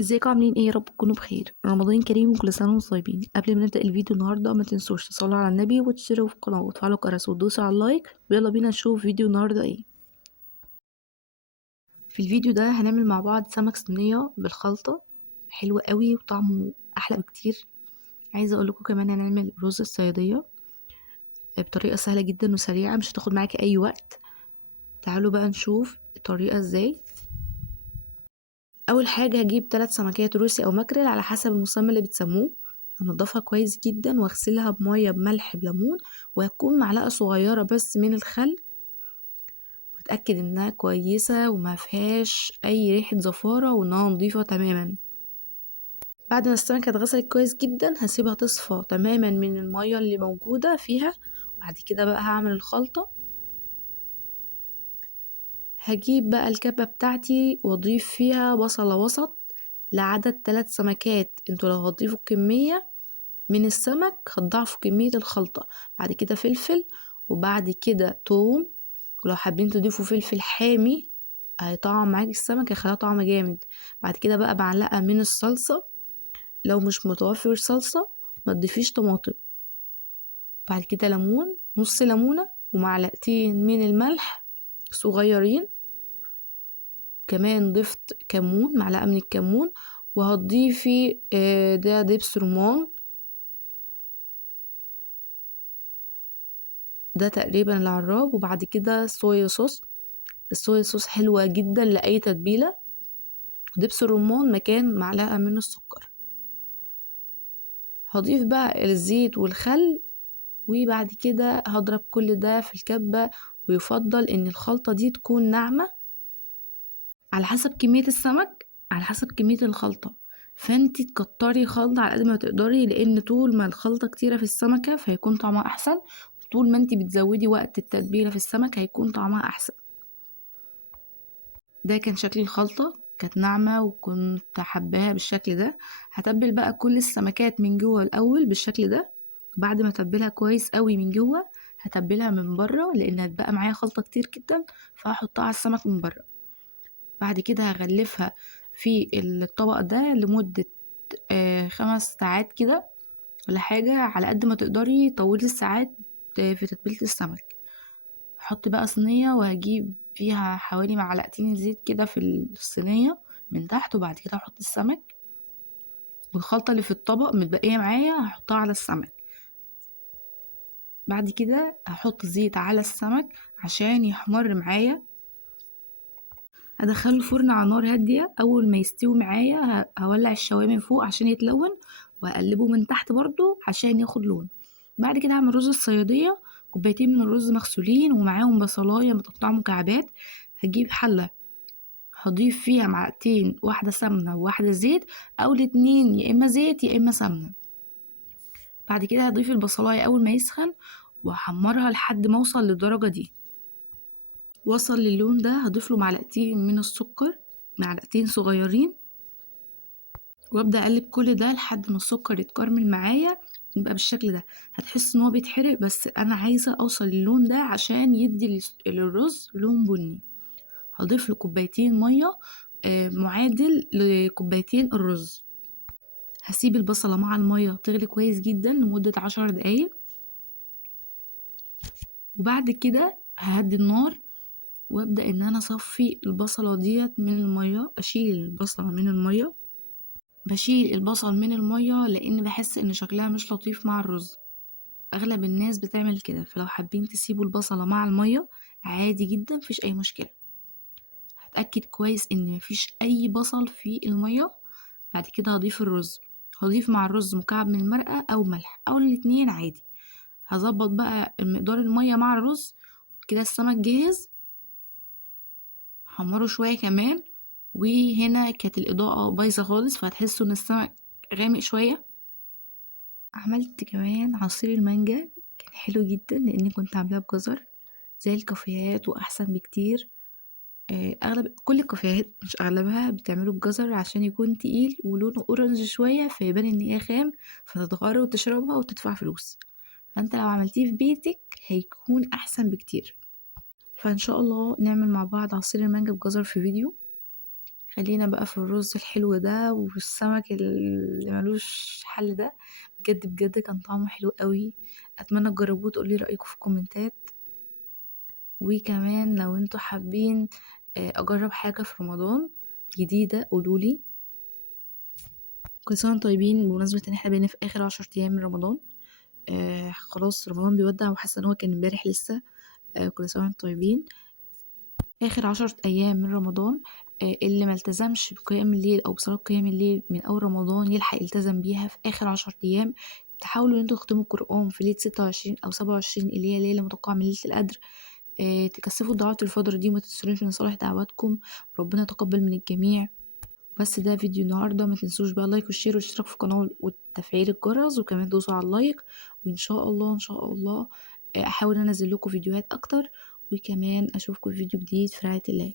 ازيكم عاملين ايه؟ يا رب تكونوا بخير. رمضان كريم وكل سنه وانتم طيبين. قبل ما نبدا الفيديو النهارده ما تنسوش تصلوا على النبي وتشتركوا في القناه وتفعلوا الجرس وتدوسوا على اللايك. ويلا بينا نشوف فيديو النهارده ايه. في الفيديو ده هنعمل مع بعض سمك صينيه بالخلطه، حلو قوي وطعمه احلى بكتير. عايزه اقول لكم كمان هنعمل رز الصياديه بطريقه سهله جدا وسريعه، مش هتاخد معاكي اي وقت. تعالوا بقى نشوف الطريقه ازاي. اول حاجه هجيب 3 سمكات روسي او ماكريل على حسب المسمى اللي بتسموه. هنضفها كويس جدا واغسلها بميه بملح بليمون، وهتكون معلقه صغيره بس من الخل، واتاكد انها كويسه وما فيهاش اي ريحه زفاره وانها نظيفه تماما. بعد ما السمكه اتغسلت كويس جدا هسيبها تصفى تماما من الميه اللي موجوده فيها. بعد كده بقى هعمل الخلطه. هجيب بقى الكبة بتاعتي واضيف فيها بصلة وسط لعدد 3 سمكات. انتوا لو هتضيفوا كمية من السمك هتضاعفوا كمية الخلطة. بعد كده فلفل، وبعد كده توم، ولو حابين تضيفوا فلفل حامي هيطعم معاك السمك، هيخليها طعم جامد. بعد كده بقى معلقة من الصلصة، لو مش متوفر صلصة ما تضيفيش طماطم. بعد كده ليمون، نص ليمونة، ومعلقتين من الملح صغيرين. كمان ضفت كمون، معلقة من الكمون. وهتضيفي ده دبس رمان، ده تقريبا العراب. وبعد كده صويا صوص. الصويا صوص حلوة جدا لأي تتبيلة. ودبس الرمان مكان معلقة من السكر. هضيف بقى الزيت والخل، وبعد كده هضرب كل ده في الكبة. ويفضل ان الخلطة دي تكون ناعمة على حسب كمية السمك، على حسب كمية الخلطة. فانتي تكتري خلطة على قد ما تقدري، لان طول ما الخلطة كتيرة في السمكة فهيكون طعمها احسن. طول ما انتي بتزودي وقت التتبيلة في السمك هيكون طعمها احسن. ده كان شكل الخلطة، كانت ناعمة وكنت حباها بالشكل ده. هتبل بقى كل السمكات من جوه الاول بالشكل ده. بعد ما اتبلها كويس قوي من جوه هتبلها من بره، لان هتبقى معايا خلطة كتير جدا فهحطها على السمك من بره. بعد كده هغلفها في الطبق ده لمدة 5 ساعات كده ولا حاجة، على قد ما تقدري طولي الساعات في تتبيلة السمك. هحط بقى صينية وهجيب فيها حوالي معلقتين زيت كده في الصينية من تحت، وبعد كده هحط السمك والخلطة اللي في الطبق متبقية معايا هحطها على السمك. بعد كده هحط زيت على السمك عشان يحمر معايا. هدخله الفرن على نار هادية. أول ما يستوي معايا هولع الشواية من فوق عشان يتلون، وهقلبه من تحت برضو عشان ياخد لون. بعد كده هعمل رز الصيادية، كوبايتين من الرز مغسولين ومعاهم بصلاية متقطعة مكعبات. هجيب حلة هضيف فيها معلقتين، واحدة سمنة وواحدة زيت، أو الاتنين يا إما زيت يا إما سمنة. بعد كده هضيف البصلاية أول ما يسخن وهحمرها لحد ما أوصل للدرجة دي. وصل للون ده هضيف له معلقتين من السكر، معلقتين صغيرين، وابدا اقلب كل ده لحد ما السكر يتكرمل معايا يبقى بالشكل ده. هتحس ان هو بيتحرق، بس انا عايزه اوصل للون ده عشان يدي للرز لون بني. هضيف له كوبايتين ميه معادل لكوبايتين الرز. هسيب البصله مع الميه تغلي كويس جدا لمده 10 دقايق، وبعد كده ههدي النار وابدا ان انا اصفي البصله ديت من الميه. اشيل البصله من الميه، بشيل البصل من الميه لان بحس ان شكلها مش لطيف مع الرز. اغلب الناس بتعمل كده، فلو حابين تسيبوا البصله مع الميه عادي جدا، مفيش اي مشكله. هتاكد كويس ان مفيش اي بصل في الميه. بعد كده هضيف الرز. هضيف مع الرز مكعب من المرقه او ملح او الاتنين عادي. هظبط بقى مقدار الميه مع الرز. كده السمك جاهز. حمره شويه كمان. وهنا كانت الاضاءه بايظه خالص فهتحسوا ان السمك غامق شويه. عملت كمان عصير المانجا، كان حلو جدا لاني كنت عاملاه بجزر زي الكافيهات واحسن بكتير. اغلب كل الكافيهات مش اغلبها بتعمله بجزر عشان يكون تقيل ولونه اورنج شويه فيبان ان هي خام، فتتغير وتشربها وتدفع فلوس. فانت لو عملتيه في بيتك هيكون احسن بكتير. فان شاء الله نعمل مع بعض عصير المانجا بجزر في فيديو. خلينا بقى في الرز الحلو ده والسمك اللي ملوش حل ده، بجد بجد كان طعمه حلو قوي. اتمنى تجربوه تقولي رأيكم في الكومنتات. وكمان لو انتوا حابين اجرب حاجة في رمضان جديدة قولولي. كل سنة وانتم طيبين، بمناسبة ان احنا بقينا في اخر 10 ايام من رمضان. خلاص رمضان بيودع وحاسة ان هو كان امبارح لسه. كل سنة وانتم طيبين. آخر 10 أيام من رمضان، اللي ملتزمش بقيام الليل أو بصلاة قيام الليل من أول رمضان يلحق يلتزم بيها في آخر 10 أيام. تحاولوا ان انتوا تختموا القرآن في ليلة 26 أو 27 اللي هي ليلة متوقعة من ليلة القدر. تكثفوا الدعوات الفترة دي وما تنسونيش من صالح دعواتكم. ربنا يتقبل من الجميع. بس ده فيديو النهاردة، ما تنسوش بقى لايك والشير والاشتراك في القناة وتفعيل الجرس، وكمان دوسوا على اللايك. وإن شاء الله إن شاء الله أحاول أنزل لكم فيديوهات أكتر، وكمان أشوفكم في فيديو جديد في رعاية الله.